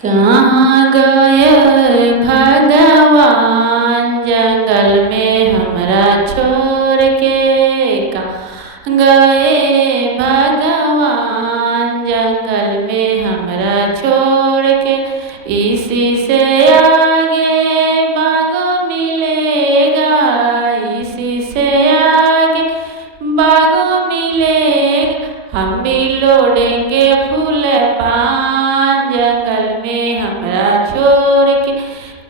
कहाँ गए भगवान जंगल में हमरा छोड़ के। कहाँ गए भगवान जंगल में हमरा छोड़ के। इसी से आगे बाग मिलेगा, इसी से आगे बाग मिलेगा। हम भी लौटेंगे फूल पान जंगल में हमरा छोड़ के।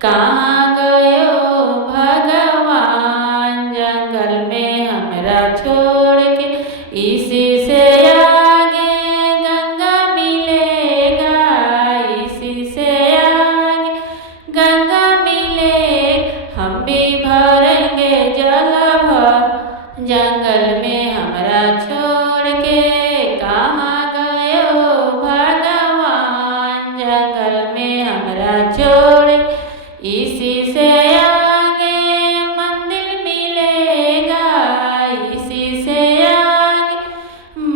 कहाँ गयो भगवान जंगल में हमरा छोड़ के। इसी से आगे गंगा मिलेगा, इसी से आगे गंगा मिलेगा। हम भी भरेंगे जल भर जंगल में हमरा छोड़ के। कहाँ गयो भगवान जंगल में हमरा छोड़ के। इसी से आगे मंदिर मिलेगा, इसी से आगे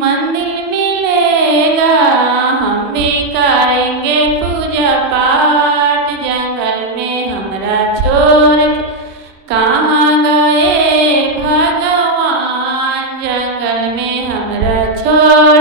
मंदिर मिलेगा। हम भी करेंगे पूजा पाठ जंगल में हमरा छोड़ के। कहाँ गए भगवान जंगल में हमरा छोड़